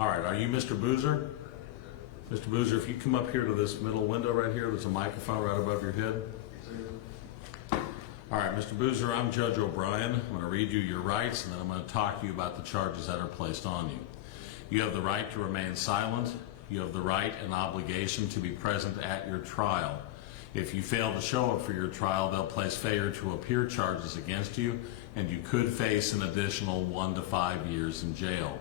All right, are you Mr. Boozer? Mr. Boozer, if you come up here to this middle window right here, there's a microphone right above your head. All right, Mr. Boozer, I'm Judge O'Brien. I'm going to read you your rights, and then I'm going to talk to you about the charges that are placed on you. You have the right to remain silent. You have the right and obligation to be present at your trial. If you fail to show up for your trial, they'll place failure to appear charges against you, and you could face an additional 1 to 5 years in jail.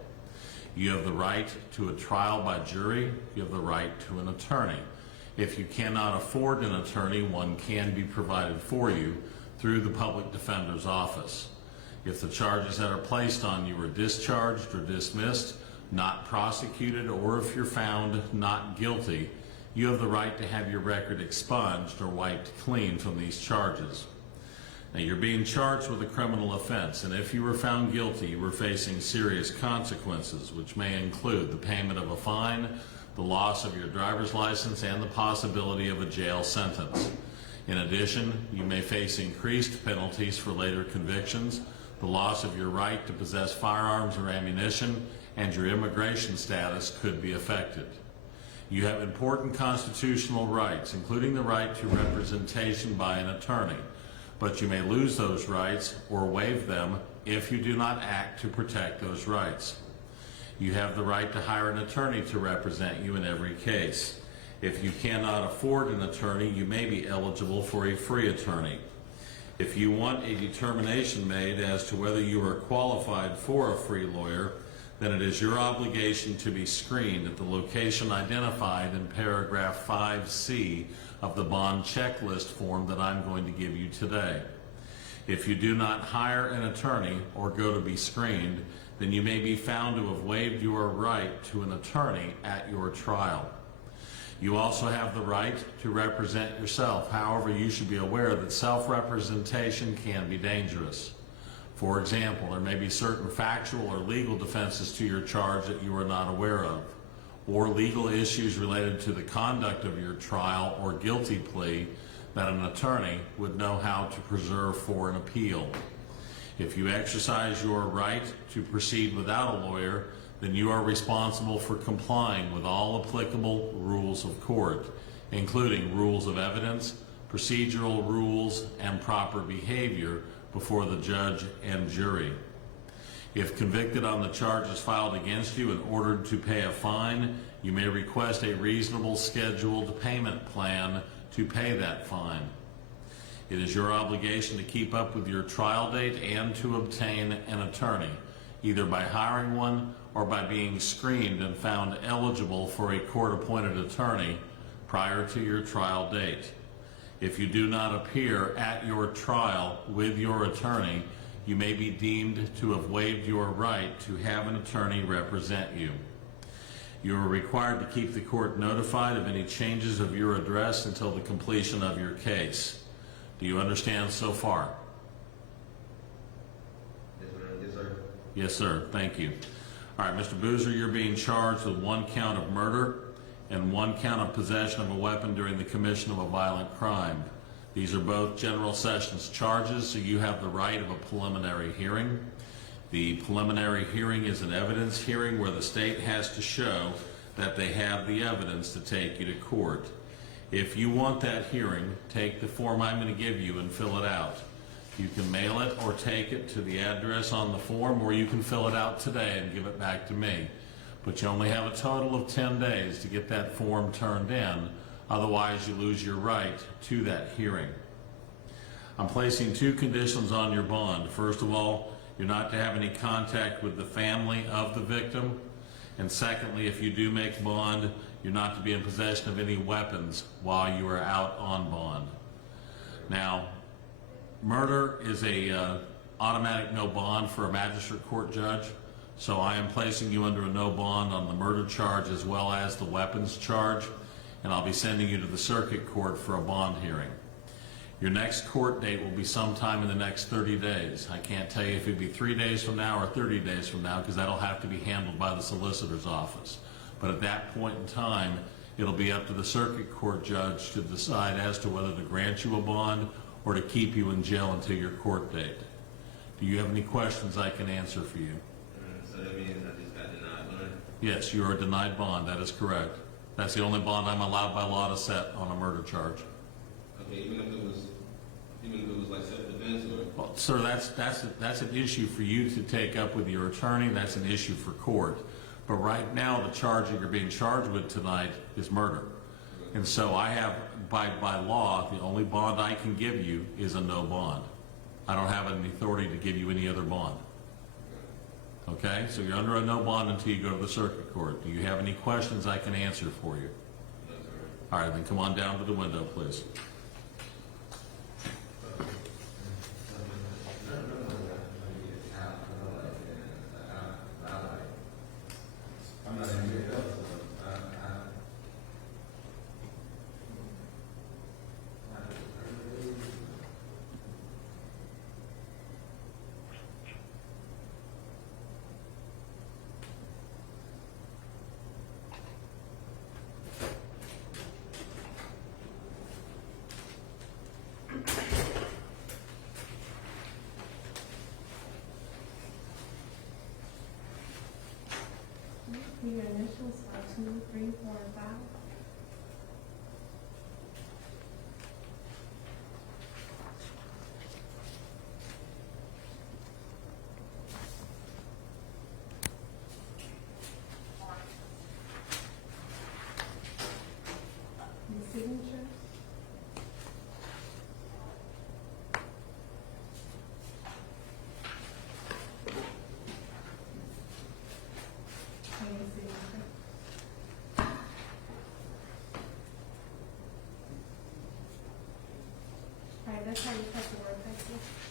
You have the right to a trial by jury. You have the right to an attorney. If you cannot afford an attorney, one can be provided for you through the public defender's office. If the charges that are placed on you are discharged or dismissed, not prosecuted, or if you're found not guilty, you have the right to have your record expunged or wiped clean from these charges. Now, you're being charged with a criminal offense, and if you were found guilty, you were facing serious consequences, which may include the payment of a fine, the loss of your driver's license, and the possibility of a jail sentence. In addition, you may face increased penalties for later convictions, the loss of your right to possess firearms or ammunition, and your immigration status could be affected. You have important constitutional rights, including the right to representation by an attorney, but you may lose those rights or waive them if you do not act to protect those rights. You have the right to hire an attorney to represent you in every case. If you cannot afford an attorney, you may be eligible for a free attorney. If you want a determination made as to whether you are qualified for a free lawyer, then it is your obligation to be screened at the location identified in paragraph 5C of the bond checklist form that I'm going to give you today. If you do not hire an attorney or go to be screened, then you may be found to have waived your right to an attorney at your trial. You also have the right to represent yourself. However, you should be aware that self-representation can be dangerous. For example, there may be certain factual or legal defenses to your charge that you are not aware of, or legal issues related to the conduct of your trial or guilty plea that an attorney would know how to preserve for an appeal. If you exercise your right to proceed without a lawyer, then you are responsible for complying with all applicable rules of court, including rules of evidence, procedural rules, and proper behavior before the judge and jury. If convicted on the charges filed against you and ordered to pay a fine, you may request a reasonable scheduled payment plan to pay that fine. It is your obligation to keep up with your trial date and to obtain an attorney, either by hiring one or by being screened and found eligible for a court-appointed attorney prior to your trial date. If you do not appear at your trial with your attorney, you may be deemed to have waived your right to have an attorney represent you. You are required to keep the court notified of any changes of your address until the completion of your case. Do you understand so far? Yes, sir. Yes, sir. Thank you. All right, Mr. Boozer, you're being charged with 1 count of murder and 1 count of possession of a weapon during the commission of a violent crime. These are both general sessions charges, so you have the right of a preliminary hearing. The preliminary hearing is an evidence hearing where the state has to show that they have the evidence to take you to court. If you want that hearing, take the form I'm going to give you and fill it out. You can mail it or take it to the address on the form, or you can fill it out today and give it back to me. But you only have a total of 10 days to get that form turned in. Otherwise, you lose your right to that hearing. I'm placing 2 conditions on your bond. First of all, you're not to have any contact with the family of the victim. And secondly, if you do make bond, you're not to be in possession of any weapons while you are out on bond. Now, murder is a automatic no bond for a magistrate court judge, so I am placing you under a no bond on the murder charge as well as the weapons charge, and I'll be sending you to the circuit court for a bond hearing. Your next court date will be sometime in the next 30 days. I can't tell you if it'll be 3 days from now or 30 days from now, because that'll have to be handled by the solicitor's office. But at that point in time, it'll be up to the circuit court judge to decide as to whether to grant you a bond or to keep you in jail until your court date. Do you have any questions I can answer for you? So that means I just got denied bond? Yes, you are denied bond, that is correct. That's the only bond I'm allowed by law to set on a murder charge. Okay, even if it was like self-defense or? Well, sir, that's an issue for you to take up with your attorney. That's an issue for court. But right now, the charge that you're being charged with tonight is murder. And so I have, by law, the only bond I can give you is a no bond. I don't have any authority to give you any other bond. Okay? So you're under a no bond until you go to the circuit court. Do you have any questions I can answer for you? All right, then come on down to the window, please. Your initials are 2, 3, 4, and 5. Your signature. And your signature. All right, that's how you cut the word, thank you.